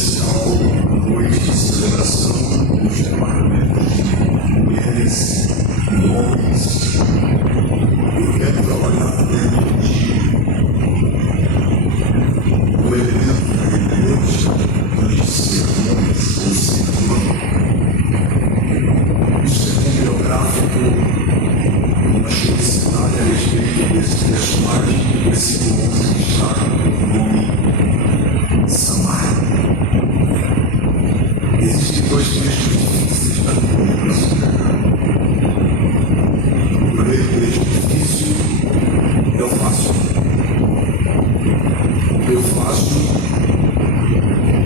especial, uma noite de celebração dos departamentos de mulheres e homens. Eu quero trabalhar dentro do elemento hermenêutico de ser homens ou ser humano. O sermão biográfico, uma felicidade a respeito desse personagem, versículo 11, que está com o nome Samar. Existem dois textos difíceis da Bíblia para se pegar. O primeiro texto difícil é o fácil. Eu faço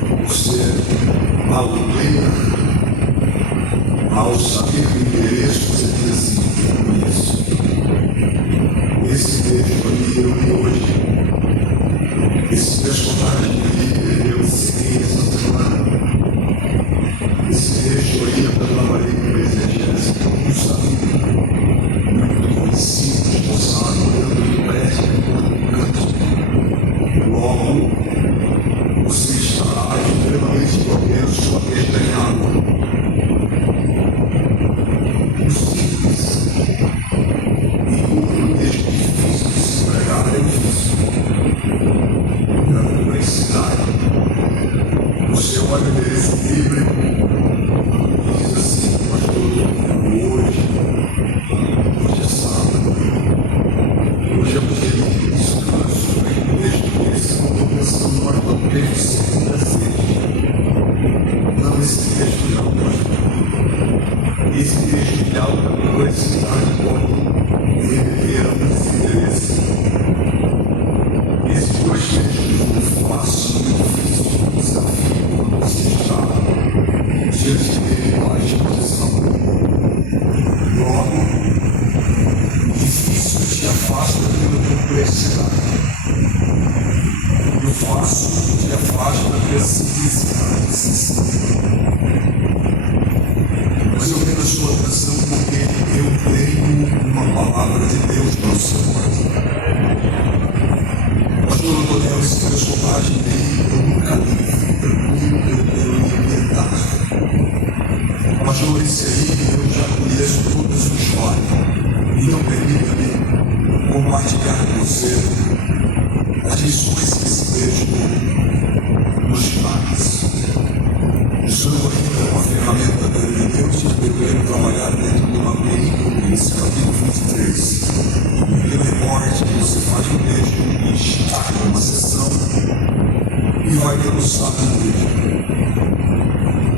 por ser ao ler, ao saber o endereço, você diz assim, eu conheço. Esse texto aqui eu li hoje. Esse personagem aqui eu segui essa semana. Esse texto aí eu trabalhei com exegese, não sabia. Muito conhecido, esforçado, olhando de pressa, canto. Logo, você estará extremamente propenso a perder em água. Simples. E o texto difícil de se pregar é difícil. Na complexidade. Você olha o endereço bíblico e diz assim, pastor, hoje é sábado, hoje é um dia de descanso. Aí o texto desse, eu estou pensando, mas não vejo segunda sexta. Não, esse texto não, pastor. Esse texto de alta complexidade pode remeter a muitos interesses. Esses dois textos, o fácil e o difícil, o desafio, quando você está diante dele à exposição. Logo, o difícil te afasta pela complexidade. E o fácil te afasta pela simplicidade. Mas eu quero a sua atenção porque eu tenho uma palavra de Deus para o seu coração. Pastor Antonel, esse personagem aí, eu nunca li, tranquilo, eu quero inventar. Pastor, esse aí, eu já conheço toda a sua história. Então permita-me compartilhar com você as lições que esse texto nos traz. Usando ainda uma ferramenta de Deus, eu quero trabalhar dentro de uma perícope, esse capítulo 23. E recorte que você faz no texto e está numa sessão e vai degustar o texto.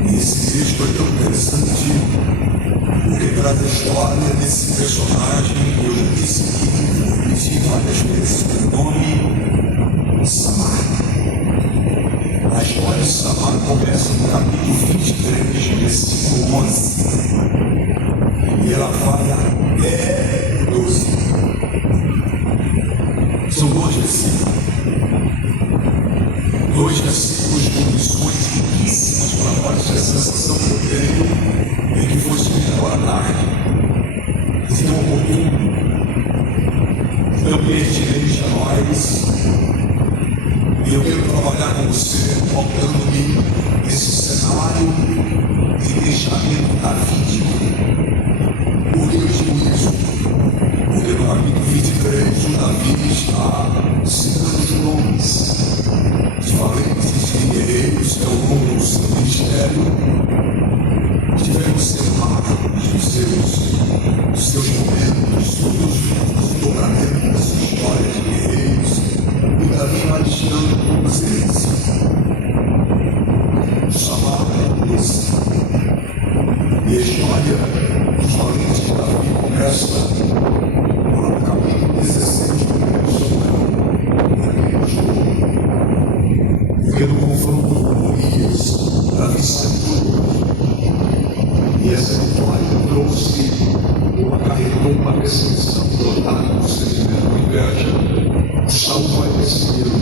E esse texto é tão interessante porque traz a história desse personagem que eu já disse que vou repetir várias vezes, o nome Samar. A história de Samar começa no capítulo 23, versículo 11. E ela vai até 12. São dois versículos. Dois versículos com lições riquíssimas para nós. A sensação que eu tenho é que fosse melhor à tarde. Tão oportuno, tão pertinente a nós. E eu quero trabalhar com você, colocando-me nesse cenário de deixamento davídico. Por que eu digo isso? Porque no capítulo 23, o Davi está citando os nomes de valentes e guerreiros, é o nome do seu ministério, tiveram separados dos seus momentos, dos desdobramentos da sua história de guerreiros. E Davi vai listando todos eles. Samar é esse. E a história dos valentes de Davi começa no capítulo 16 do primeiro Samuel. Aquele pastor, vendo o confronto com Golias, Davi sai vitorioso. E essa vitória trouxe ou acarretou uma perseguição total do sentimento de inveja. Saul vai perseguindo.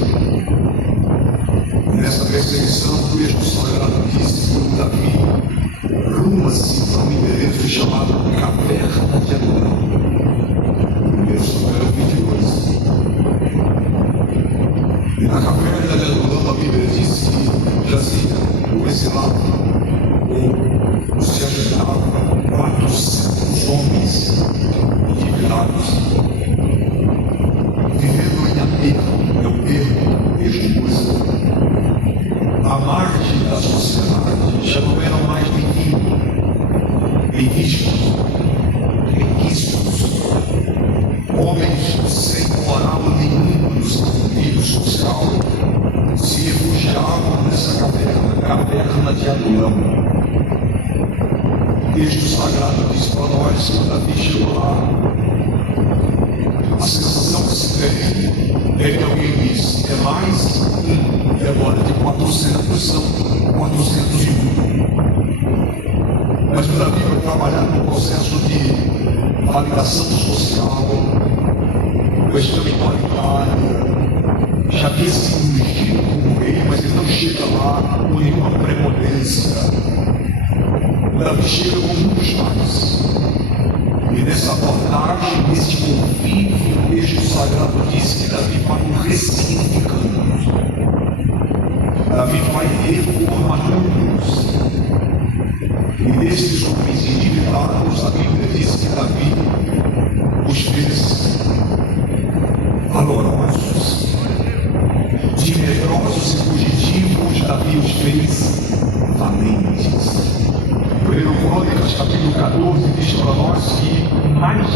Nessa perseguição, o texto sagrado diz que o Davi ruma-se para um endereço chamado Caverna de Adulão. 1 Samuel 22. E na Caverna de Adulão, a Bíblia diz que jazia o exilado, ou se ajudava 400 homens endividados, vivendo em aperto, é o termo deste músico, à margem da sociedade, já não eram mais bem vistos, requisitos, homens sem moral nenhum no sentido social, se refugiavam nessa caverna de Adulão. O texto sagrado diz para nós que Davi chegou lá. A sensação que se tem é que alguém diz, é mais um, e agora de 400 são 401. Mas o Davi vai trabalhar no processo de validação social, questão igualitária. Já havia sido ungido como rei, mas ele não chega lá com nenhuma prepotência. O Davi chega como um dos pais. E nessa abordagem, nesse convívio, o texto sagrado diz que Davi vai ressignificando. Davi vai reformando-os. E desses homens endividados, a Bíblia diz que Davi os fez valorosos. De medrosos e fugitivos, Davi os fez valentes. 1 Crônicas, capítulo 14, diz para nós que o mais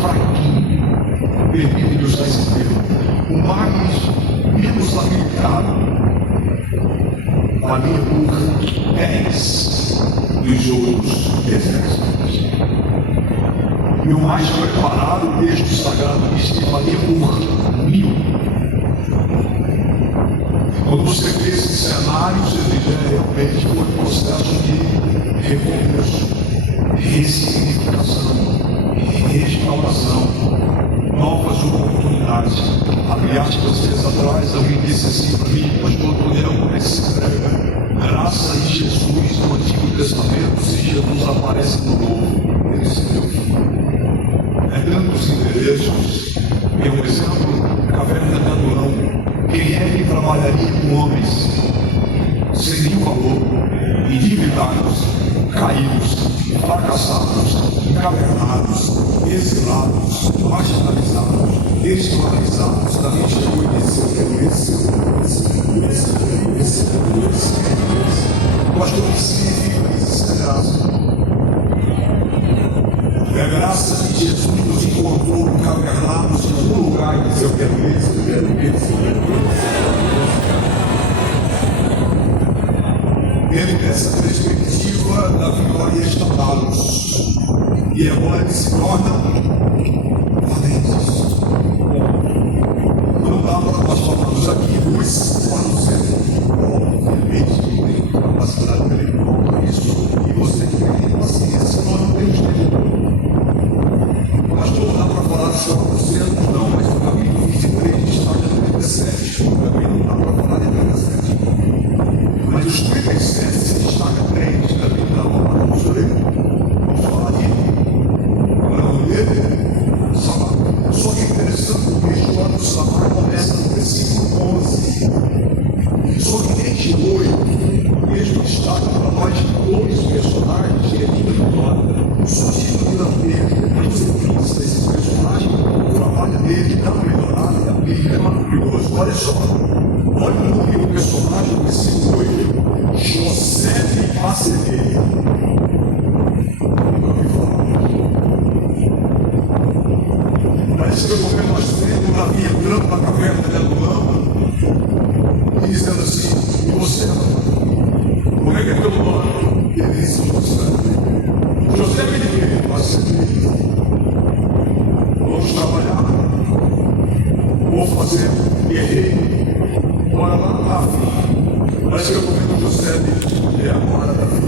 fraquinho, permite-me usar esse termo, o mais menos habilitado, valia por 10 dos outros exércitos. E o mais preparado, o texto sagrado diz que valia por 1000. Quando você vê esses cenários, ele já realmente foi um processo de recomeço, ressignificação, restauração, novas oportunidades. Abre aspas, dias atrás, alguém disse assim para mim, pastor Tonel, como é que se prega graça em Jesus no Antigo Testamento se Jesus aparece no Novo? Ele disse, meu filho, é tantos endereços, é um exemplo, caverna de Adulão. Quem é que trabalharia com homens sem nenhum valor, endividados, caídos, fracassados, encavernados, exilados, marginalizados, escolarizados? Davi chegou e disse, eu quero esse. Pastor, o que significa isso? É graça. É a graça que Jesus nos encontrou encavernados em algum lugar e disse, eu quero esse. Ele, dessa perspectiva, Davi vai restaurá-los. E agora eles se tornam valentes. Não dá para nós falarmos aqui dos 400. Obviamente, não tem capacidade intelectual para isso. E você que tem paciência, nós não temos tempo. Pastor, não dá para falar dos 400, não, mas o capítulo 23 destaca no 37. Também não dá para falar de 37. Mas os 37 se destaca 3, também não dá para falar. Vamos falar de Samar. Só que é interessante porque a história do Samar começa no versículo 11. Só que neste 8, o mesmo destaca para nós 2 personagens que é Bíblia e nota. Só tipo de lampeiro, depois você pensa nesses personagens, o trabalho dele dá uma melhorada e a Bíblia é maravilhoso. Olha só, olha o nome do personagem do versículo 8, José de Baceneia. Parece que eu vou ver nós vendo Davi entrando na caverna de Adulão e dizendo assim, e você, como é que é teu nome? Ele disse, José de Baceneia. Vamos trabalhar, vou fazer guerreiro, bora lá, Davi. Parece que eu vou ver José de agora, Davi.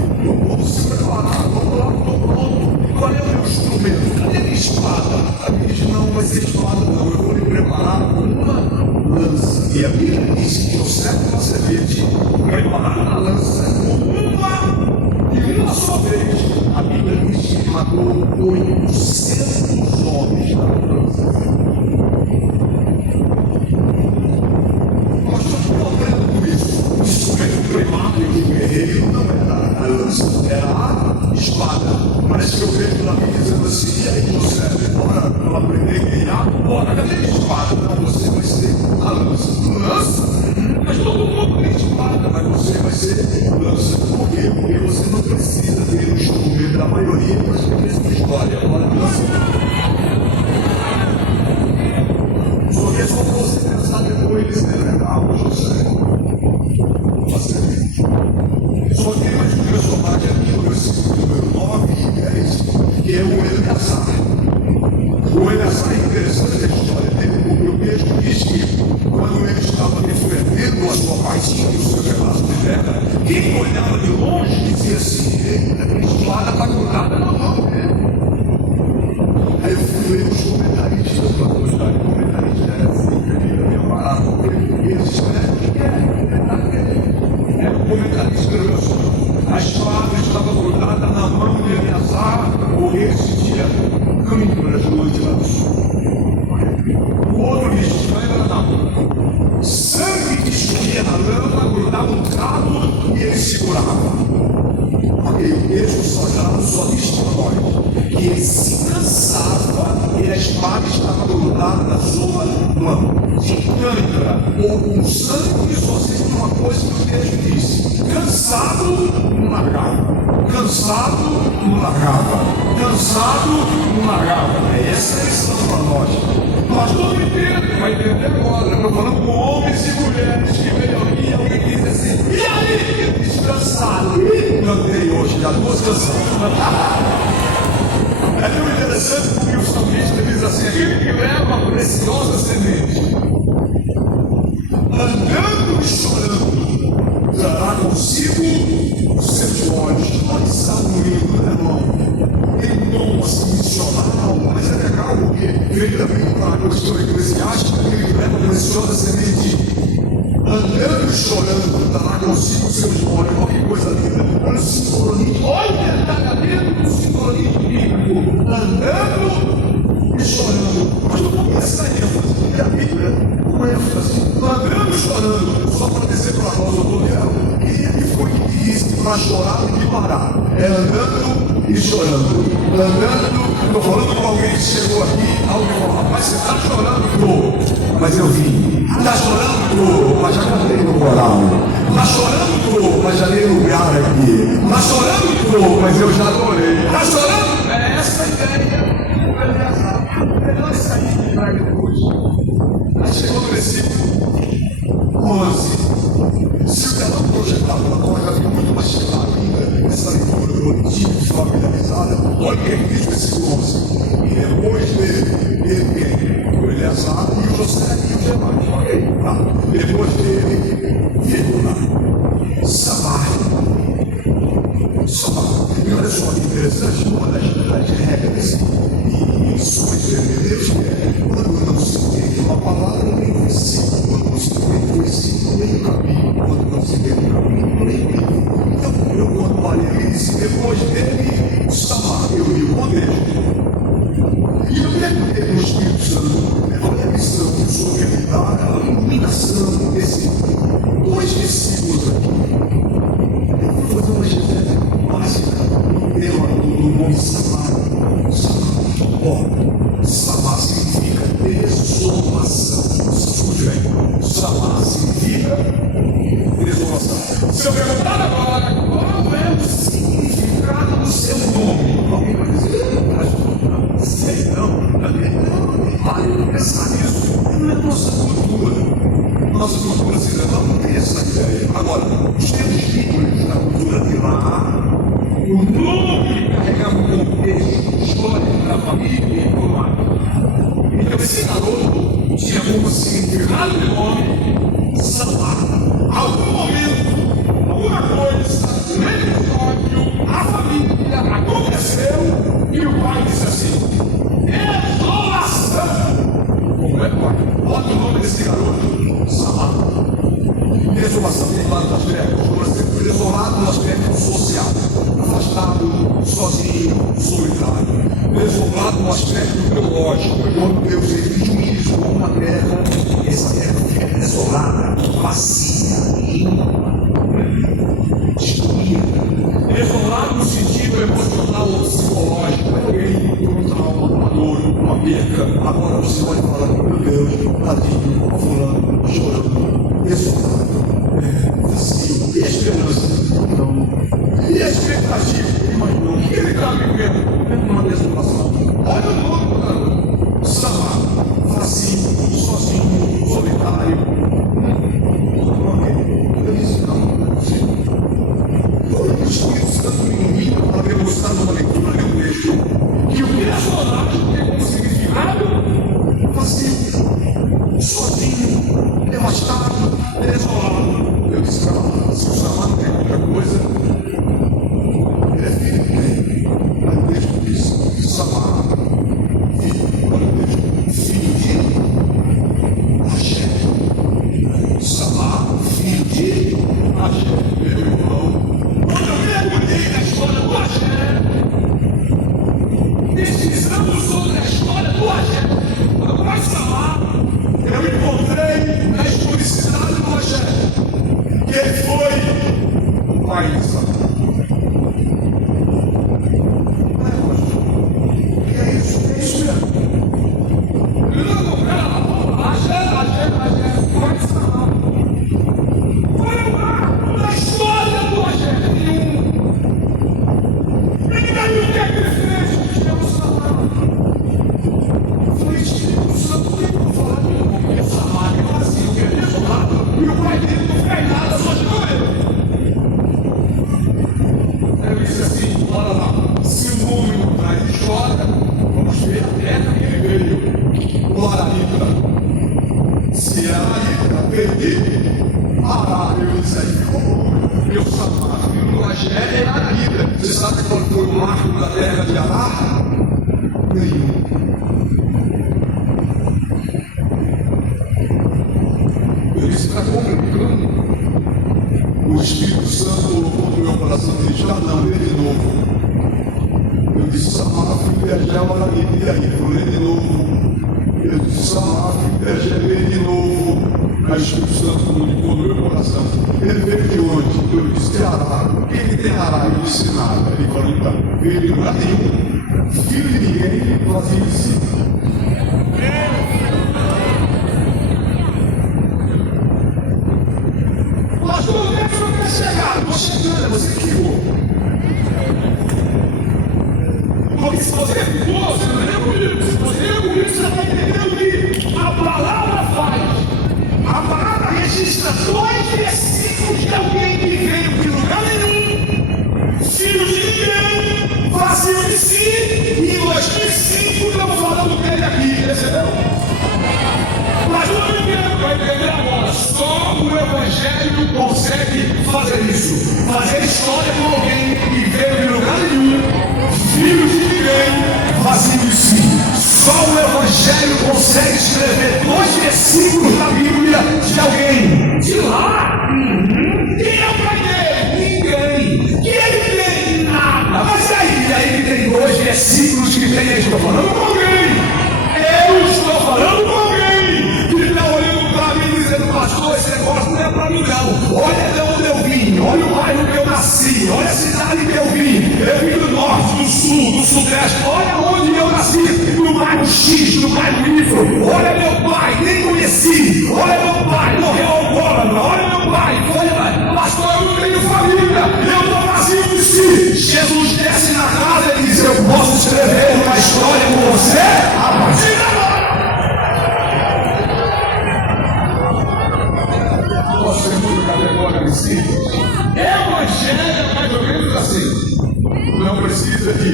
Vamos se preparar, vamos lá, estou pronto. Qual é o meu instrumento? Cadê a minha espada? A Bíblia diz, não vai ser espada, não. Eu vou lhe preparar uma lança. E a Bíblia diz que José de Baceneia preparar uma lança uma só vez. A Bíblia diz que ele matou 800 homens na lança. Nós estamos aprendendo com isso. O instrumento primário lança. Lança? Mas todo mundo tem espada, mas você vai ser lança. Por quê? Porque você não precisa ter o instrumento da maioria para escrever sua história. Agora, lança. Só que é só você pensar depois, né? Calma, José. Só tem mais um personagem aqui no versículo número 9 e 10, que é o Eleazar. O Eleazar é interessante a história dele, porque o texto diz que quando ele estava defendendo a sua paixão e o seu pedaço de terra, quem olhava de longe dizia assim: eita, a espada está grudada na mão dele. Aí eu fui ler os comentaristas, para gostar de comentarista, era assim, que ele ia parar, porque eles escrevem o que é o comentarista escreveu assim: a espada estava grudada na mão de Eleazar, porque ele sentia câimbras noite lá do sul. O outro diz: não, sangue que escorria na lama, grudava um cabo e ele segurava. Ok, o texto sagrado só diz para nós que ele se cansava e a espada estava grudada na sua mão. De câimbra ou com sangue, só sei de uma coisa que o texto diz: cansado, não largava. Cansado, não largava. Cansado, não largava. Essa é a lição para nós. Nós não entendemos, vai entender agora. Estou falando com homens e mulheres que veio aqui e alguém diz assim: e aí? Descansado. Cantei hoje, já duas canções. É tão interessante porque o salmista diz assim: aquele que leva a preciosa semente, andando e chorando, trará consigo os seus olhos. Olha que salmo lindo, né, irmão? Tem um tom assim missionário, mas é legal porque veio também para a questão eclesiástica, aquele que leva a preciosa semente, andando e chorando, trará consigo os seus olhos. Olha que coisa linda. Olha o sincronismo, olha o detalhamento do sincronismo bíblico. Andando e chorando. Mas não vou essa ênfase, porque a Bíblia com ênfase, andando e chorando, só para dizer para nós, doutor, quem é que foi que disse para chorar e que parar? É andando e chorando. Andando, estou falando com alguém que chegou aqui, alguém falou: rapaz, você está chorando? Estou, mas eu vim. Está chorando? Estou, mas já cantei no coral. Está chorando? Estou, mas já dei lugar aqui. Está chorando? Estou, mas eu já adorei. Está chorando? É essa a ideia. Melhor isso aí que traga depois. Aí chegou no versículo 11. Se o telão projetado na nós já fica muito mais claro ainda, essa leitura bonitinha, familiarizada, olha o que ele diz no versículo 11. E depois dele, ele, o Eleazar e o José e os demais. Ok, tá? Depois dele, vírgula, Samar. E olha só que interessante, uma das regras e lições hermenêuticas é: quando não se entende uma palavra, nem o versículo. Quando não se entende o versículo, nem o capítulo. Quando não se entende o capítulo, nem o livro. Então, eu quando parei ali, disse: depois dele, Samar. Eu li o contexto. E eu quero ter no Espírito Santo, olha a missão que o Senhor quer me dar, a iluminação desses dois versículos aqui. Eu vou fazer uma exegese básica no tema do nome Samar. Samar significa desolação. Escute aí. Samar significa desolação. Se eu perguntar agora qual é o significado do seu nome, alguém vai dizer: não sei, não. Pare de pensar nisso. Não é nossa cultura. Nossa cultura ocidental não tem essa ideia. Agora, os termos bíblicos da cultura de lá, o nome carregava um contexto histórico da família e tudo mais. Então esse garoto tinha como significado de nome Samar. Algum momento, alguma coisa, um episódio, a família aconteceu e o pai disse assim: desolação! Como é, pai? Bota o nome desse garoto, Samar. Desolação tem vários aspectos. Por exemplo, desolado no aspecto social, afastado, sozinho, solitário. Desolado no aspecto teológico, quando Deus ele juízo com uma terra, essa terra fica desolada, vazia, limpa, destruída. Desolado no sentido emocional ou psicológico, é alguém com um trauma, uma dor, uma perca. Agora você olha e fala: meu Deus, tadinho, fulano, chorando. desolado. Eu disse para ela, se o Samar não tem outra coisa, ele é filho de quem? Aí o texto diz, Samar, filho, olha o texto, filho de Agé. Samar, filho de Agé. Meu irmão, quando eu mergulhei na história do Agé, pesquisando sobre a história do Agé, agora Samar, eu encontrei na historicidade do Agé que ele foi o pai de Samar. É isso mesmo. Não, pera, Agé, pai de Samar. Foi lá na história do Agé. E daí o que é que ele fez com o Samar? Foi o Espírito Santo que veio falar com ele. Samar é vazio, que é desolado. E o pai dele não fez nada, só ajudou ele. Eu disse assim, olha lá, se o homem não traz história, vamos ver a terra que ele veio. O Araíta. Se a Araíta veio dele, eu disse aí, meu Samar, filho do Agé, é Araíta. Você sabe qual foi o marco da terra de Ará? Nenhum. Eu disse, está complicando. O Espírito Santo colocou no meu coração e disse, não, lê de novo. Eu disse, Samar, filho de Agé, Araíta. E aí, eu lê de novo. Eu disse, Samar, filho de Agé, lê de novo. Aí o Espírito Santo comunicou no meu coração. Ele veio de onde? Eu disse, Ará. O que ele tem Ará? Eu disse, nada. Ele falou, então, veio de lugar nenhum. Filho de ninguém, vazio de si. Pastor, onde é que eu quero chegar? Estou chegando, você equivocou. Porque se você ficou, você não é comigo. Se você é comigo, você está entendendo que a palavra faz. A palavra registra 2 versículos de alguém que veio de lugar nenhum, filho de ninguém, vazio de si, e em 2005 estamos falando dele aqui, percebeu? Mas não ninguém vai entender agora. Só o Evangelho consegue fazer isso. Fazer história com alguém que veio de lugar nenhum, filho de ninguém, vazio de si. Só o Evangelho consegue escrever 2 versículos da Bíblia de alguém de lá. Quem é o pai dele? Ninguém. Que ele tem? Nada. Mas aí que tem 2 versículos que tem, eu estou falando com alguém. Eu estou falando com alguém que está olhando para mim dizendo, pastor, esse negócio não é para mim não. Olha de onde eu vim, olha o bairro que eu nasci, olha a cidade que eu vim. Eu vim do norte, do sul, do sudeste, olha onde eu nasci, no bairro X, no bairro Y. Olha meu pai, nem conheci. Olha meu pai, morreu alcoólatra. Olha meu pai, foi pastor, eu não tenho família, eu estou vazio de si. Jesus desce na casa e diz, eu posso escrever uma história com você a partir de agora. Você é muito categórico assim. Evangelho é mais ou menos assim. Não precisa de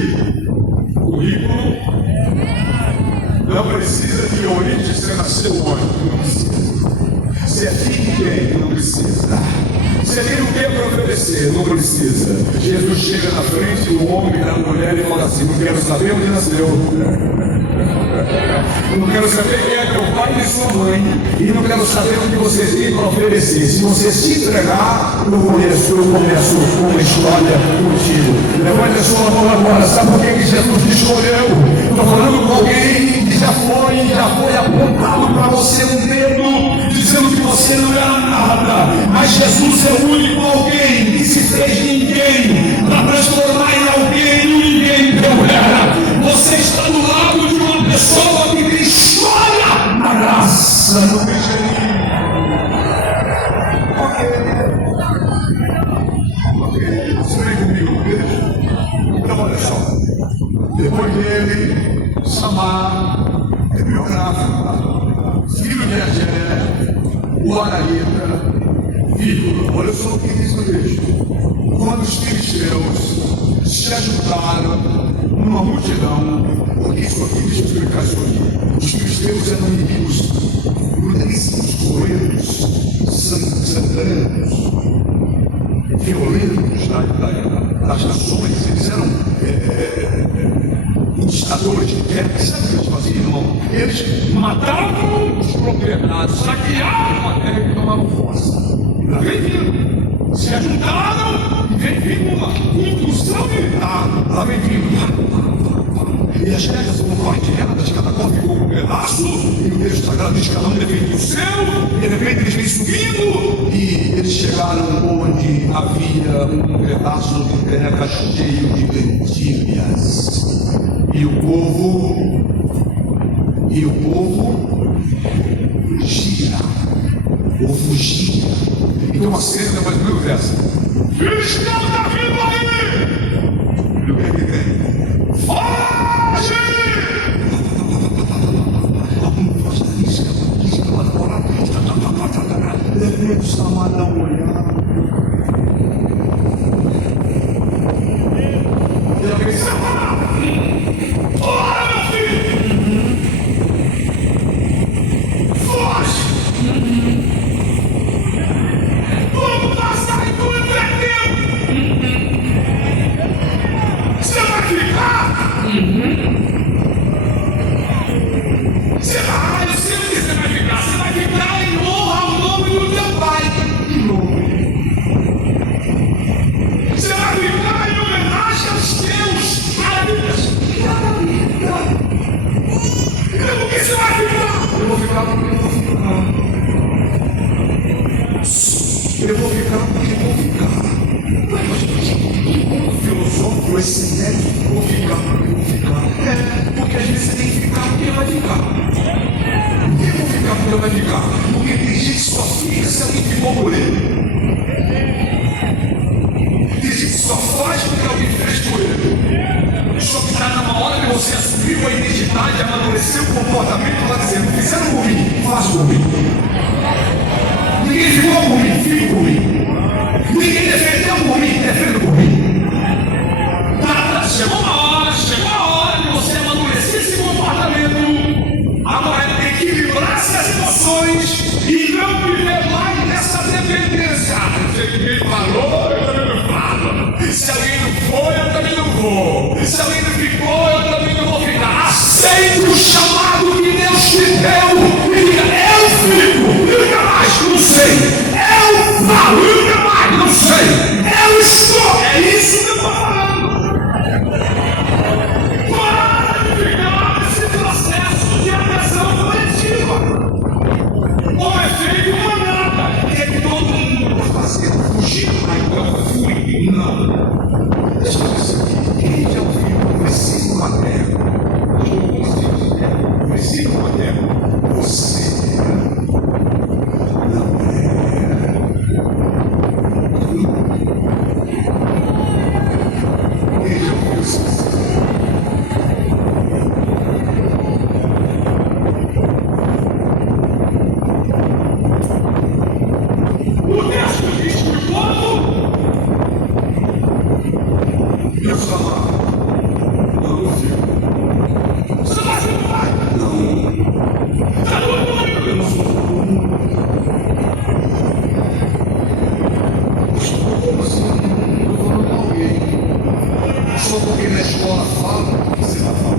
currículo, não precisa de origem, você nasceu onde? Não precisa. Você é filho de quem? Não precisa. Você tem o que para oferecer? Não precisa. Jesus chega na frente do homem e da mulher e fala assim, não quero saber onde nasceu. Não quero saber quem é teu pai e sua mãe. E não quero saber o que você tem para oferecer. Se você se entregar, eu começo uma história contigo. Levante a sua mão agora. Sabe por que Jesus te escolheu? Estou falando com alguém que já foi apontado para você um dedo, dizendo que você não era nada. Mas Jesus é o único alguém que se fez ninguém para transformar em alguém o ninguém que eu era. Você está do lado de uma pessoa que tem história na graça, no cristianismo. Ok, você vem comigo, então olha só. Depois dele, Samar, é biográfico, filho de Agé, o Araíta, vírgula. Olha só o que diz no texto. Quando os filisteus se ajuntaram numa multidão, porque isso aqui, deixa eu explicar isso aqui. Os cristãos eram inimigos brutalíssimos, cruelos, sangrentos, violentos das nações. Eles eram conquistadores de terra. Sabe o que eles faziam, irmão? Eles matavam os proprietários, saqueavam a terra e tomavam posse. Lá vem vindo, se ajuntaram e vem vindo uma incursão militar. Lá vem vindo. E as terras foram partilhadas, cada qual ficou com um pedaço, e o texto sagrado diz que cada um defendia o seu, e de repente eles vêm subindo, e eles chegaram onde havia um pedaço de terra cheio de lentilhas. E o povo gira, ou fugia. Então a cena é mais ou menos essa. Cristão está vindo aí! E o que é que tem? Foge! Levei o Samadão olhando. E alguém disse: ora, meu filho! Foge! Vamos passar em tua tempo! Você vai ficar? Você vai, eu sei o que você vai ficar. Você vai ficar em honra ao nome do teu pai. Você vai ficar em homenagem aos teus maravilhas. E por que você vai ficar? Eu vou ficar porque eu vou ficar. Eu vou ficar porque eu vou ficar. Filosófico, esse médico, vou ficar porque eu vou ficar. Porque às vezes você tem que ficar porque vai ficar. Por que eu vou ficar porque vai ficar? Porque tem gente que só fica se alguém ficou por ele. Tem gente que só faz porque alguém fez por ele. Só que está numa hora que você assumiu a identidade, amadureceu o comportamento, está dizendo: fizeram por mim, faço por mim. Ninguém ficou por mim, fico por mim. Ninguém defendeu por mim, defendo por mim. Chegou a hora de você amadurecer esse comportamento. Agora tem que equilibrar essas emoções e não viver mais nessa dependência. Se ninguém falou, eu também não falo. Se alguém não foi, eu também não vou. Se alguém não ficou, eu também não vou ficar. Aceite o chamado que Deus te deu e diga: eu fico, e nunca mais, não sei. Eu falo, e nunca mais, não sei. Eu estou, é isso que eu estou falando. Para de ficar nesse processo de adesão coletiva. O efeito manada é que todo mundo vai fazer fugir, então eu fui. Não. Deixa eu dizer aqui. Quem já ouviu o versículo materno? O versículo materno. Você não é. Quem já ouviu isso? O texto diz que o povo, Deus amado, não confio. Você vai ser o pai? Não. Está todo mundo, eu não sou todo mundo. Como assim? Eu vou mandar alguém. Só porque na escola fala que você vai falar.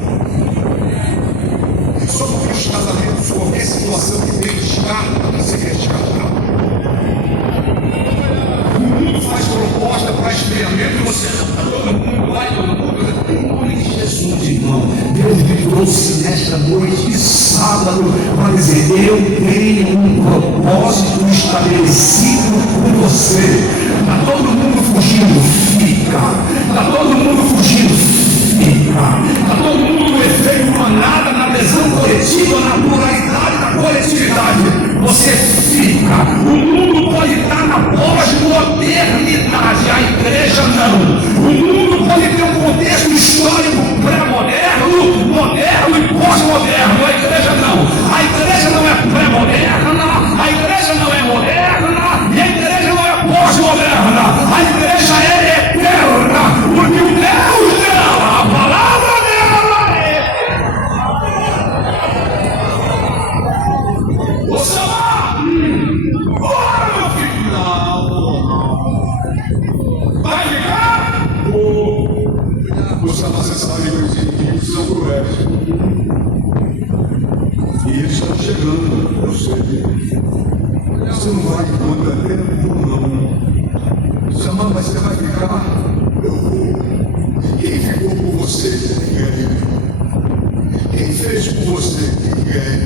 Só porque os casamentos, qualquer situação que tem descarta, você quer descartar. O mundo faz proposta para esfriamento e você não. Todo mundo vai, todo mundo. Em nome de Jesus, irmão, Deus me trouxe nesta noite de sábado para dizer: eu tenho um propósito estabelecido com você. Está todo mundo fugindo, fica. Está todo mundo fugindo, fica. Está todo mundo no efeito manada, na adesão coletiva, na pluralidade da coletividade. Você fica. O mundo pode estar na pós-modernidade, a igreja não. O mundo pode ter um contexto histórico pré-moderno, moderno e pós-moderno. A igreja não. A igreja não é pré-moderna, a igreja não é moderna e a igreja não é pós-moderna. A igreja é eterna, porque o E eles estão chegando, eu sei. Você não vai quando é tempo, não. Samar, mas você vai ficar? Eu vou. Quem ficou por você? Ninguém. Quem fez por você? Ninguém.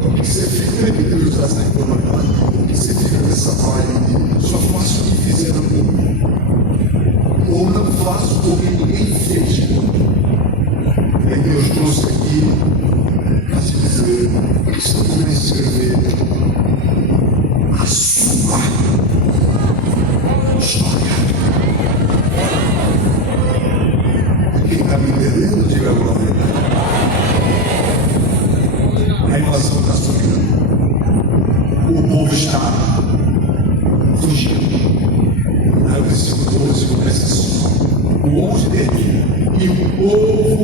Por que você fica que Deus está saindo? Por que você fica nessa vibe? Só faço o que fizeram comigo. Ou não faço porque ninguém fez. E Deus trouxe aqui para te dizer que você começa a escrever a sua história. Quem está me entendendo, diga glória. A invasão está subindo. O povo está fugindo. Aí o versículo 12 começa assim. O 11 termina. E o povo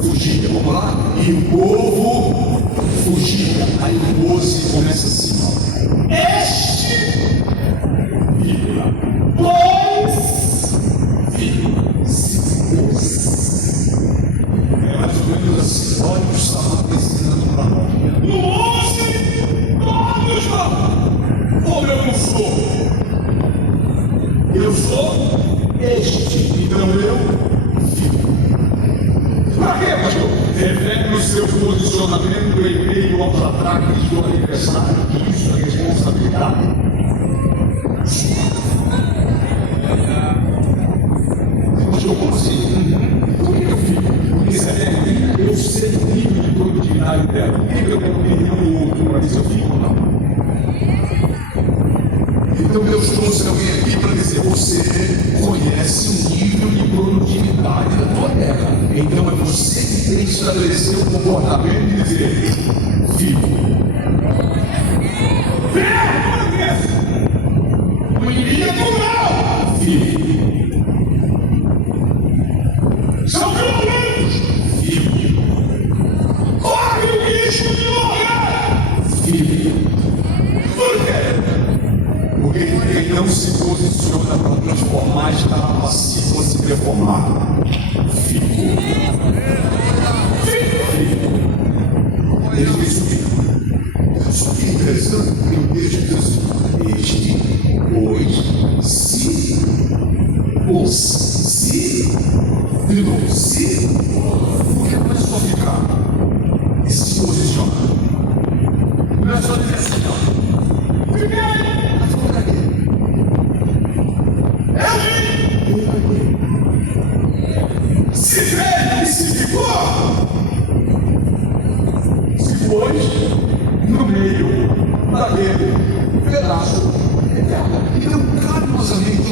fugia. Vamos lá? E o povo fugia. Aí o 12 começa assim. Este, vírgula, pois, vírgula, se pôs. É mais ou menos assim. Olha o Samar precisando para nós. No 11, todos vão. Como eu não sou? Eu sou este, então eu fico. Para quê, pastor? Revele o seu posicionamento em meio aos ataques do aniversário, que isso é responsabilidade sua. Pastor, como assim? Por que eu fico? Porque se é minha, eu sei o nível de produtividade dela. Por que eu tenho opinião do outro para dizer eu fico ou não? Então Deus trouxe alguém aqui para dizer, você conhece o nível de produtividade da tua terra. Então é você que tem que estabelecer o comportamento e dizer, filho, não iria comer, filho, são violentos, filho, corre o risco de morrer, filho. Por quê? Porque quem não se posiciona para transformar está passivo a se reformar. Ficou. Ele fez subir. Só que é interessante que o texto diz assim: este, pois, se, porque não é só ficar e se posicionar. Não é só dizer assim, não. Fiquei aí. Se veio e se ficou, se pôs no meio daquele pedaço eterno. Então, cabe, meus amigos,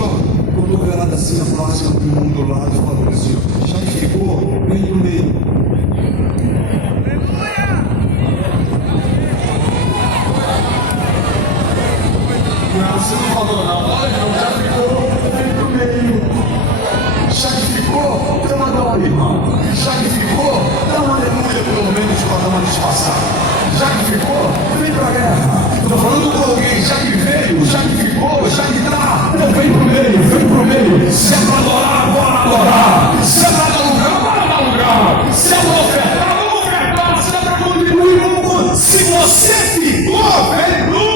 quando eu ver assim a frase do mundo do lado, falando assim, já que ficou, vem no meio. Não, você não falou não, olha, não, já ficou, vem no meio. Já que ficou, dá uma glória, irmão. Já que ficou, dá uma aleluia, pelo menos, para dar uma disfarçada. Já que ficou, vem para a guerra. Estou falando com alguém, já que veio, já que ficou, já que está, então vem pro meio. Se é para adorar, bora adorar. Se é para dar lugar, bora dar lugar. Se é para ofertar, vamos ofertar. Se é para contribuir, vamos. Se você ficou, vem pro.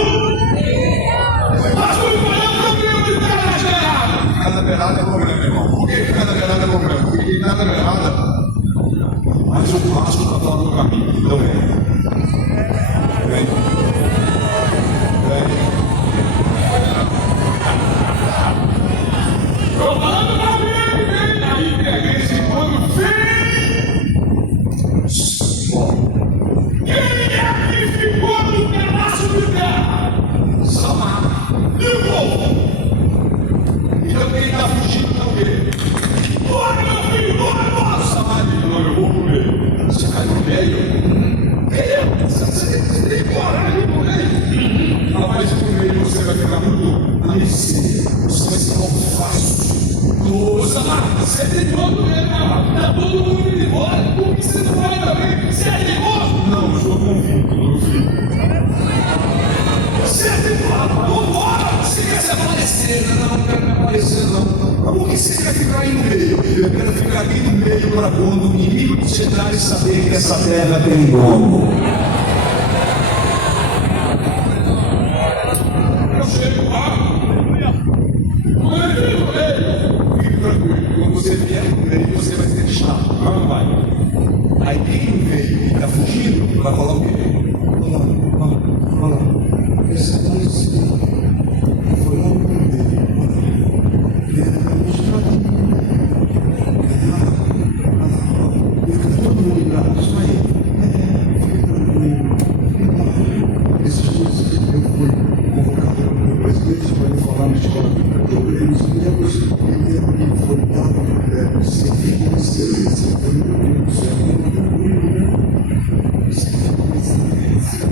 Mas tu falando problema de ficar na beirada. Ficar na beirada é problema, irmão. Por que ficar na beirada é problema? Porque quem está na beirada, mas o passo está fora do caminho. Então vem. Estou falando para mim, vem aí, peguei esse quando vem. Quem é que ficou no pedaço de terra? Samar. E o povo? Então quem está fugindo não vê. Bora, meu filho, bora! Samar diz, não, eu vou pro meio. Você vai pro meio? Você tem coragem pro meio? Rapaz, pro meio você vai ficar muito anestesiado. Você vai ser algo fácil. Ô, Samar, você tem todo medo, cara. Tá todo mundo indo embora. Por que você não vai também? Você é perigoso? Não, eu estou convicto, meu filho. Você é perigoso? Vambora! você quer se aparecer? Não, não quero me aparecer, não. Mas por que você quer ficar aí no meio? Eu quero ficar aqui no meio para quando o inimigo chegar e saber que essa terra tem dono. Eu chego lá. Fique tranquilo. Quando você vier no meio, você vai ser chato. Não vai. Aí quem não veio e está fugindo, vai falar o quê? Olha lá. Esse é o Senhor. Foi lá no meio. Ele vai mostrar tudo. Fica todo mundo ligado. Isso aí. Fica tranquilo. Essas coisas que eu fui convocado pelo meu presidente para ele falar na escola de obreiros negros, ele foi dado servir com excelência. Eu falei, meu Deus do céu, servir com excelência.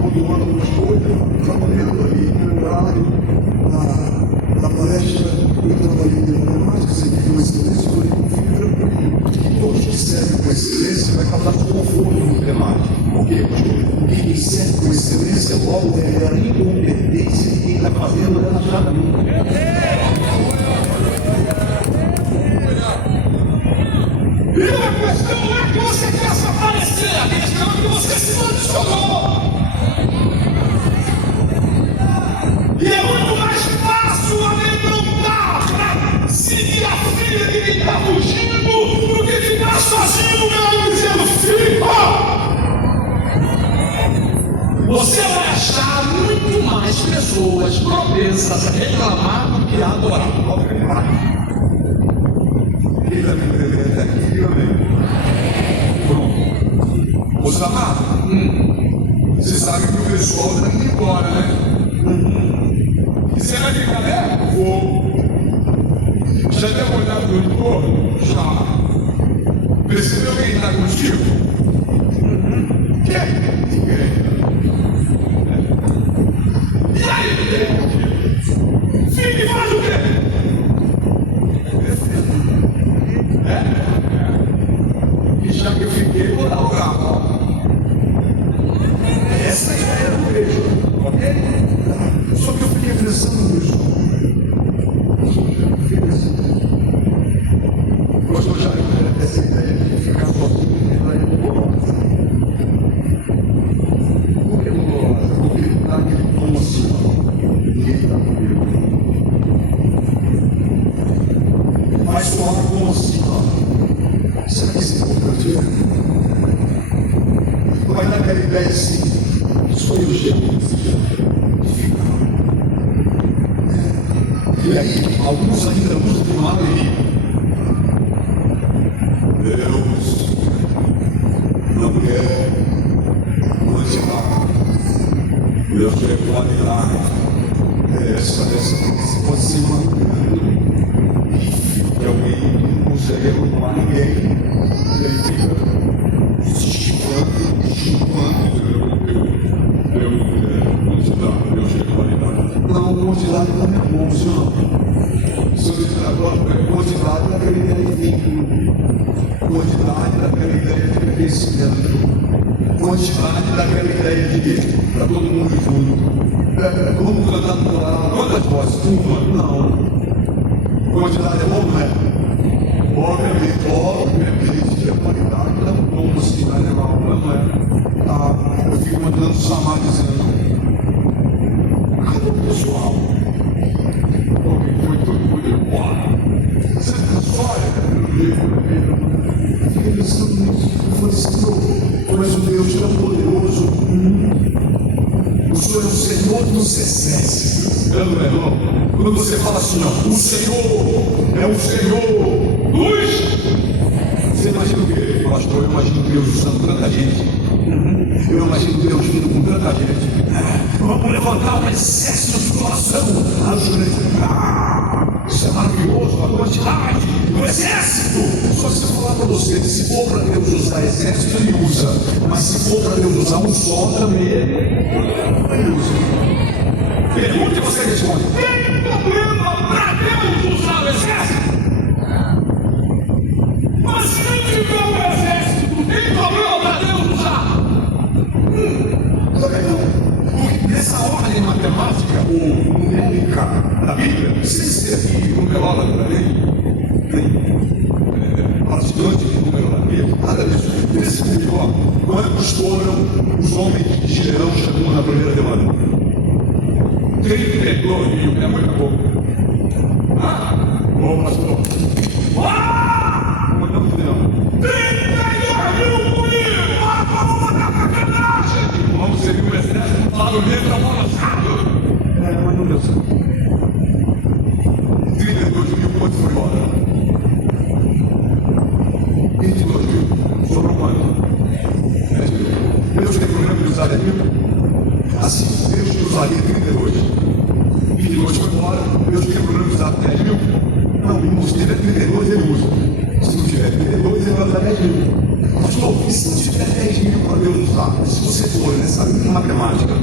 Quando anda nos coisas, trabalhando ali no horário da palestra, eu trabalhei em matemática, servir com excelência, eu falei, fique tranquilo. Todos que servem com excelência vai causar desconforto no temático. Por quê, pastor? Porque quem serve com excelência logo é a incompetência de quem está fazendo relaxadamente. E a questão não é que você quer se aparecer, a questão é que você se posicionou. E é muito mais fácil amedrontar para seguir a filha de quem está fugindo do que ficar sozinho, meu amigo, dizendo: fica! Você vai achar muito mais pessoas propensas a reclamar do que a adorar. Quem está me entendendo até aqui, diga amém. Pronto. Os amados, você sabe que o pessoal está indo embora, né? E você vai ficar, né? Vou. Já deu olhado no entorno? Já. Percebeu quem está contigo? Quem? Ninguém. E aí? Fique e faz o quê? E já que eu fiquei, vou dar o carro. Essa é a ideia do beijo, ok? Só que eu fiquei pensando nisso. Gostou já dessa ideia de ficar sozinho e não é dolorosa? Por que dolorosa? Porque dá aquele tom assim, ninguém está comigo. Mas soar como assim, ó. Será que isso é importante? Vai dar aquela ideia assim, sou eu jeito de ficar. E aí, alguns ainda usam de uma alegria. Deus não quer quantidade. Deus quer qualidade. Essa pode ser uma que alguém não consegue arrumar ninguém. E aí fica estimulando. Deus quer qualidade. Não, quantidade não é bom, senhor. Quantidade daquela ideia de vínculo. Quantidade daquela ideia de crescimento. Quantidade daquela ideia de para todo mundo junto. Vamos cantar no coral. Quantas vozes? Uma? Não. Quantidade é bom, não é? Obviamente, a qualidade dá um bom assim, não é legal, não é? Eu fico mandando chamar dizendo: cadê o pessoal? Alguém foi todo mundo embora. Você está só, eu fiquei pensando nisso. Eu falei: Senhor, mas o Deus tão poderoso. O Senhor é o Senhor dos exércitos. Não é, não? Quando você fala assim, ó, o Senhor é o Senhor dos. Você imagina o quê? Pastor, eu imagino Deus usando tanta gente. Eu imagino Deus vindo com tanta gente. Vamos levantar um exército de oração. Isso é maravilhoso, a quantidade do exército. Só que se eu falar para você, se for para Deus usar exército, ele usa. Mas se for para Deus usar um só, também ele usa. Pergunta e você responde: tem problema para Deus usar o exército? Mas quem tiver o exército, tem problema para Deus usar? Porque nessa ordem matemática ou numérica da Bíblia, sem ser numeróloga da lei, praticante de numerologia, nada disso. Nesse melhor, quantos foram os homens de Gideão chegando na primeira demanda? 32 mil, é muito pouco. Bom, pastor. Como não podemos? 32 mil comigo! Vamos matar pra sacanagem! Vamos seguir o exército lá no meio da bola assado! Mas não deu certo. 32 mil, quanto foi embora? 22 mil. Sobrou quanto? 10 mil. Deus tem problema de usar 10 mil? Assim, Deus te usaria 32. 22 foi embora, Deus tem problema de usar 10 mil? Não, irmão, se tiver 32, ele usa. Se não tiver 32, ele vai usar 10 mil. Pastor, e se não tiver 10 mil para Deus usar? Se você for nessa matemática,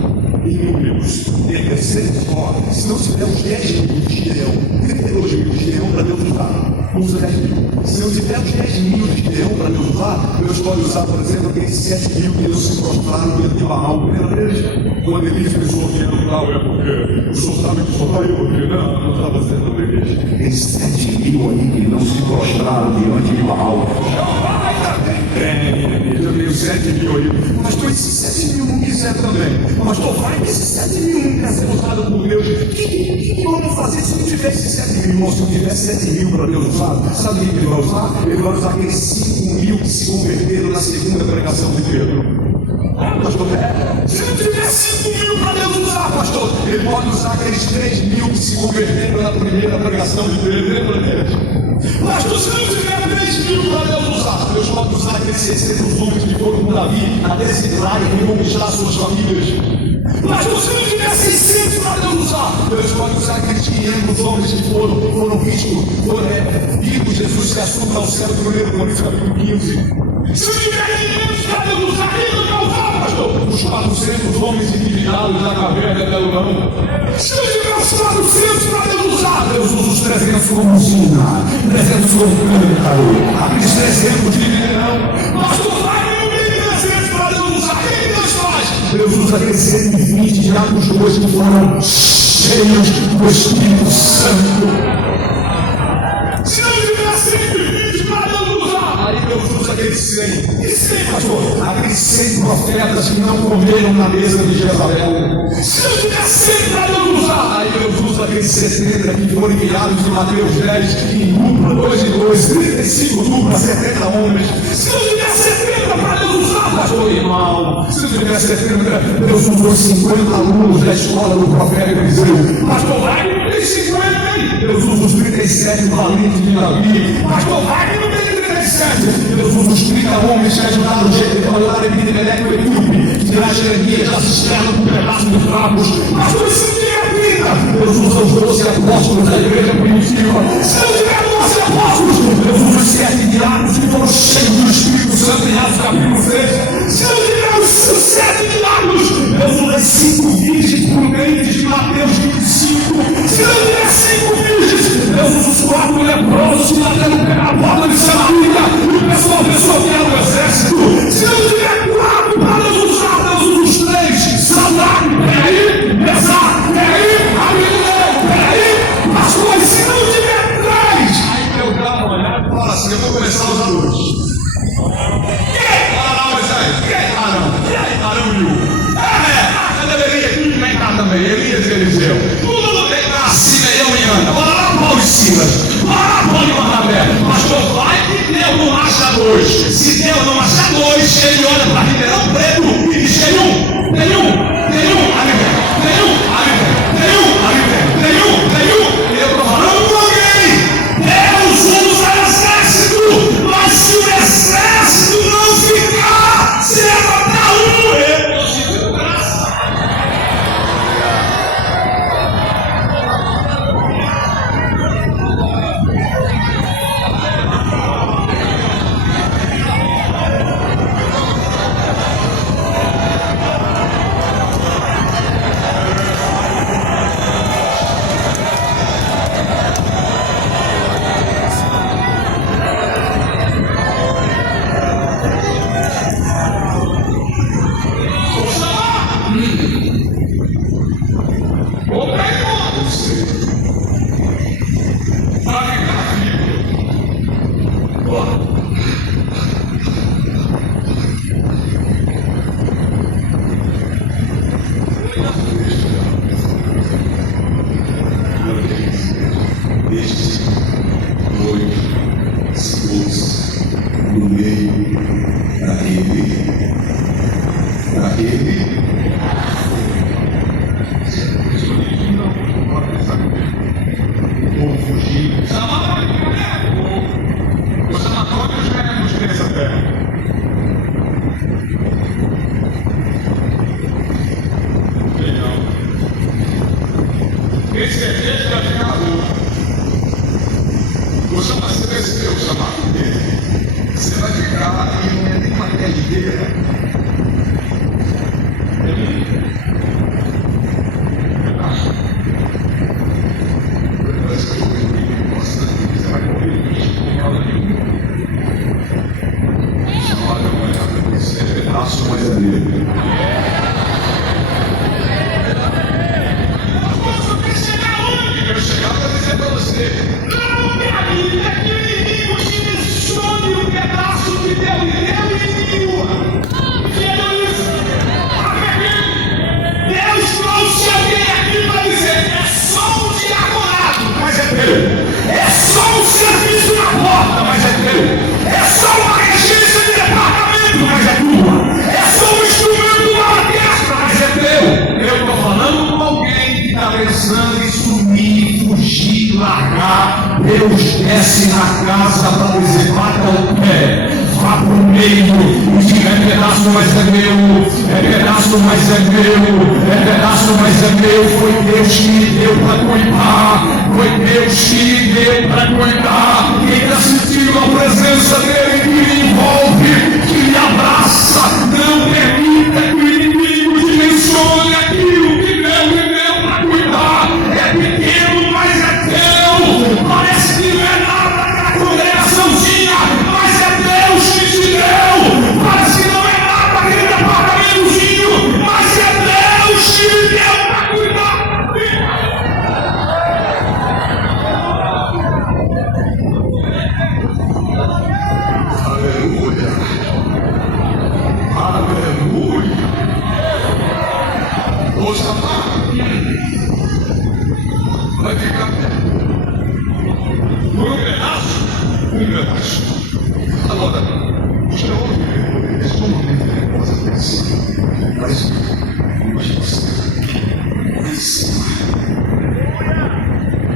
em números, em terceiros, se não tiver os 10 mil de Gideão, 32 mil de Gideão para Deus usar, usa 10 mil. Se não tiver os 10 mil de Gideão para Deus usar, Deus pode usar, por exemplo, aqueles 7 mil que não se prostraram diante de Baal. Lembra deles? Quando ele pensou que não tal, é porque o senhor sabe que só vai eu, porque não estava sendo igreja. Aqueles 7 mil aí que não se prostraram diante de Baal. Eu tenho 7 mil aí. Pastor, esses 7 mil não quiser também. Pastor, vai que esses 7 mil não quer ser usado por Deus. O que vamos fazer se não tiver esses 7 mil? Se não tiver 7 mil para Deus usar, sabe o que ele vai usar? Ele vai usar aqueles 5 mil que se converteram na segunda pregação de Pedro. Pastor, se não tiver 5 mil para Deus usar, pastor, ele pode usar aqueles 3 mil que se converteram na primeira pregação de Pedro. Lembra deles? Pastor, se não tiver 3 mil para Deus usar, Deus pode usar aqueles 600 homens que foram com Davi até se trarem e conquistar suas famílias. Pastor, se não tiver 600 para Deus usar, Deus pode usar aqueles 500 homens que foram vistos, vivos. Jesus se assunta ao céu do 1 Coríntios capítulo 15. Se não tiver 500 para Deus usar, quem não vai usar, pastor? Os 400 homens endividados na caverna de Adulão. Se não tiver os 400 para Deus usar, Deus usa os 300 como usina, 300 como cântaro, aqueles 300 de Gideão. Pastor, vai no meio 300 para Deus usar, quem Deus faz? Deus usa aqueles 120 diabos dois que foram cheios do Espírito Santo. Se não tiver 120 para Deus usar, aí Deus usa aqueles 100. E 100, pastor? Aqueles 100 profetas que não comeram na mesa de Jezabel. Se não tiver 100 para Deus usar, aí Deus usa aqueles 70 que foram enviados de Mateus 10, em dupla, 2 e 2, 35 duplas, 70 homens. Se não tiver 70 para Deus usar, pastor, irmão, se não tiver 70, Deus usou 50 alunos da escola do profeta Eliseu. Pastor, vai, tem 50, hein? Deus usa os 37 valentes de Davi. Pastor, vai, não tem 37. Deus usa os 30 homens que ajudaram o jeito de mandar Ebed-Meleque o etíope, que tirar Jeremias da cisterna com um pedaço de frapos. Pastor, se não tiver 30, Deus usa os 12 apóstolos da igreja primitiva. Se não tiver 12 apóstolos, Deus usa os 7 diáconos que foram cheios do Espírito Santo em Atos capítulo 6. Se não tiver os 7 diáconos, Deus usa as 5 virgens prudentes de Mateus 25. Se não tiver 5 virgens, Deus usa os 4 leprosos que bateram a porta de Samaria e o pessoal pensou que era o exército. Se não tiver 4 para Deus usar, Deus usa os 3. Saudade, peraí, Mesá, peraí, Abineu, peraí, pastor, se não tiver 3, aí eu dou uma olhada e falo assim, eu vou começar a usar 2. Arão e o. Eu deveria aqui inventar também, Elias e Eliseu. Tudo tem lá, Simeão e Ana. Bora lá, Paulo e Silas. Bora lá, Paulo e Barnabé. Pastor, vai que Deus não acha 2. Se Deus não achar 2, ele olha para Ribeirão Preto e diz: tem um, ali vem, tem um. Eu estou falando com alguém. Deus usa exército, mas se o exército não ficar, se levantar um, eu consigo graça. Esse desejo vai ficar louco. Você vai receber o chamado dele. Você vai ficar e não é nem uma ideia. Pedaço mais é dele. Você quer chegar onde? Eu quero chegar para dizer para você. Não, minha amiga, é que o inimigo te esconde um pedaço de teu inimigo. Entendeu isso? Deus trouxe alguém aqui para dizer: é só um diaconado, mas é teu. É só um serviço na porta, mas é teu. É só uma regência de departamento, mas é tua. É só um instrumento na orquestra, mas é teu. Eu estou falando com alguém que está pensando em sumir, fugir, largar. Deus desce na casa para dizer: bata o pé, vá para o meio e diga: é pedaço, mas é meu. É pedaço, mas é meu. É pedaço, mas é meu. Foi Deus que me deu para cuidar. Foi Deus que me deu para cuidar. Quem está sentindo a presença dele que me envolve, que me abraça, não permita que o inimigo dimensione aquilo que Deus me deu para cuidar. É pequeno, mas é teu. Parece que não é nada aquela congregaçãozinha, mas é Deus que te deu. Parece que não é nada aquele departamentozinho, mas é Deus que me deu para cuidar. Aleluia. Aleluia. O chamado vai ficar por um pedaço. Agora, o Senhor é extremamente nervosa para si. Mas, imagina você, lá em cima,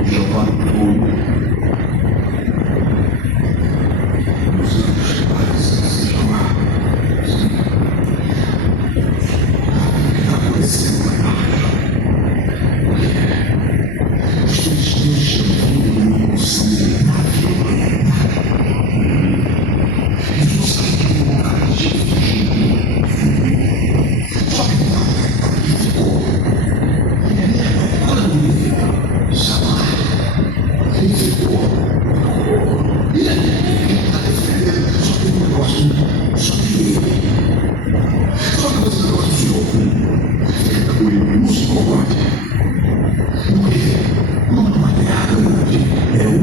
Jeová todo, os anjos parecem se chamar. O que está acontecendo lá embaixo? Os filisteus chegando no sangue da violenta. Eles não sabem que o cara de fugir. Só que ele ficou. Quando ele chamar, ele ficou. E aí, ele está defendendo. Só tem um negócio. Só tem ele. Só que você negócio do Senhor. Fica com ele, não se incomode. Porque não é uma terra grande. É um.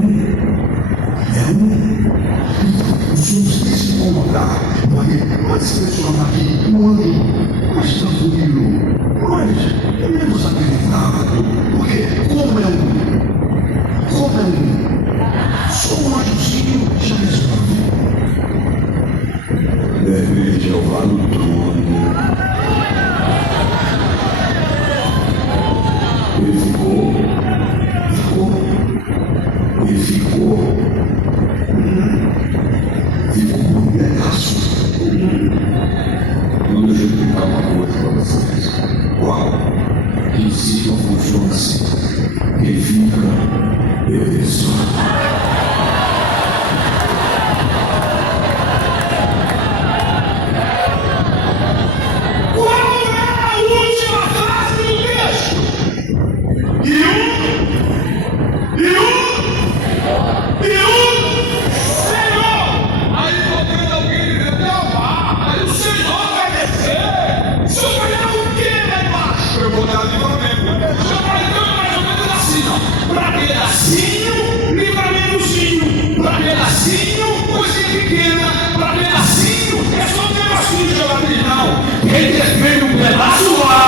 Então, os outros têm que se incomodar. Pode se transformar aqui um anjo mais tranquilo. Mas é menos acreditado. Porque como é só um anjozinho já resolve. Deve Jeová no trono. Ele ficou um pedaço. Quando eu explicar uma coisa para vocês, qual? Quem cima funciona assim, quem fica, eu desço. Quem defende um pedaço lá,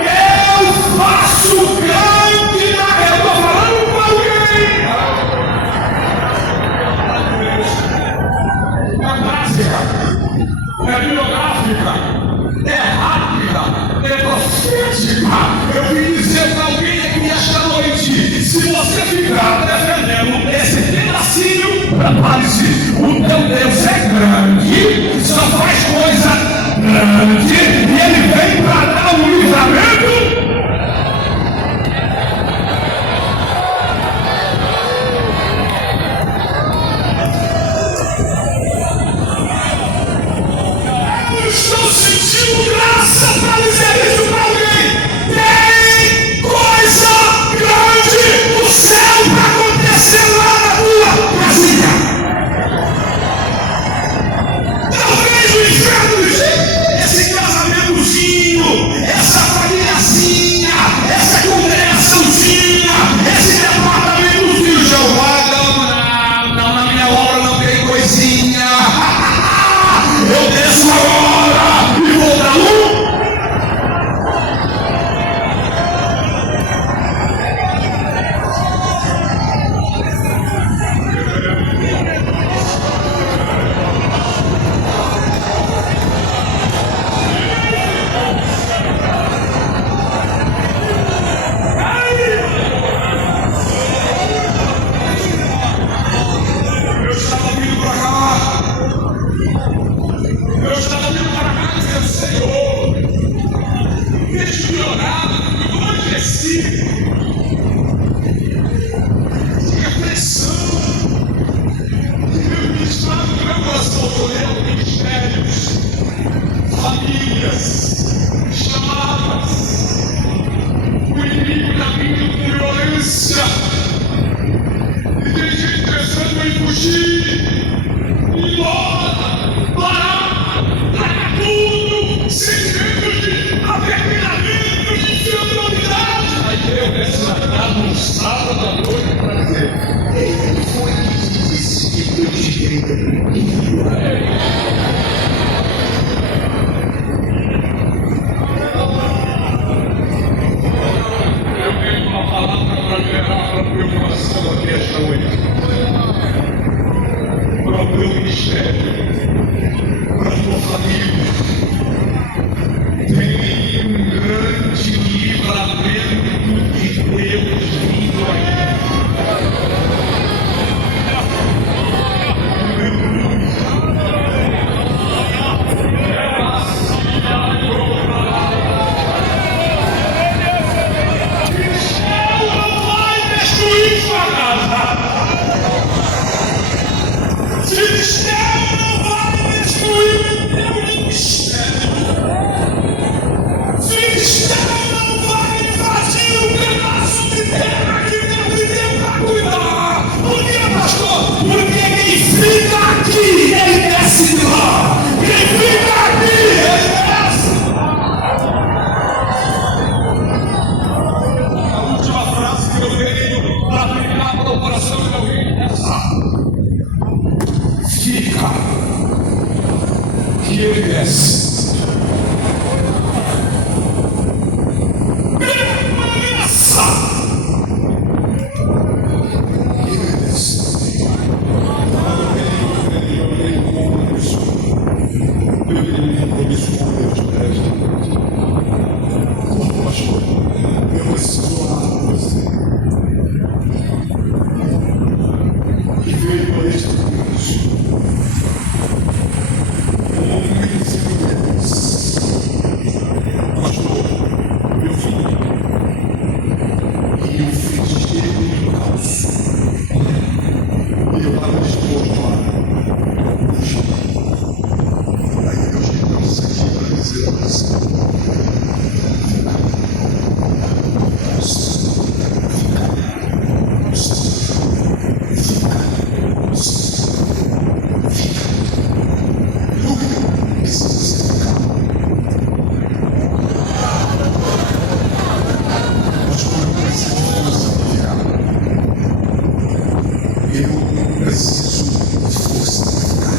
eu faço grande na rede. Eu estou falando com alguém. É básica, é biográfica, é rápida, é profética. Eu vim dizer para alguém aqui nesta noite: se você ficar defendendo esse pedacinho, prepare-se, o teu Deus é grande, só faz coisa grande, e ele vem para dar um livramento esclarecido, de reflexão. Meu ministrado no meu coração, eu olhando ministérios, famílias, chamadas, o inimigo está vindo com violência, e tem gente pensando em fugir, ir embora, parar, largar tudo, sentimento de apertamento, de inferioridade. Aí eu peço no sábado à noite para dizer: quem foi que disse que eu te dei? Eu tenho uma palavra para liberar para o meu coração aqui esta noite, para o meu ministério, para a tua família. Tem um grande livramento de Deus vindo aí. Que ele desce. Permaneça. Que ele desce. Eu tenho um compromisso. Eu tenho um compromisso com Deus de crédito. Como pastor, eu preciso orar por você. E veio a este compromisso. Pastor, eu vim e eu fiz ele no caos. E eu estava disposto a fugir. Aí Deus me trouxe aqui para dizer a você: eu preciso de força para ficar.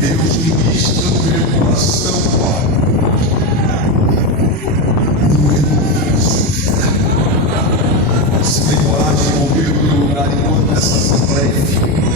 Deus ministra no meu coração agora. Não é isso. Se tem coragem de ouvir no meu lugar enquanto essa assembleia fica.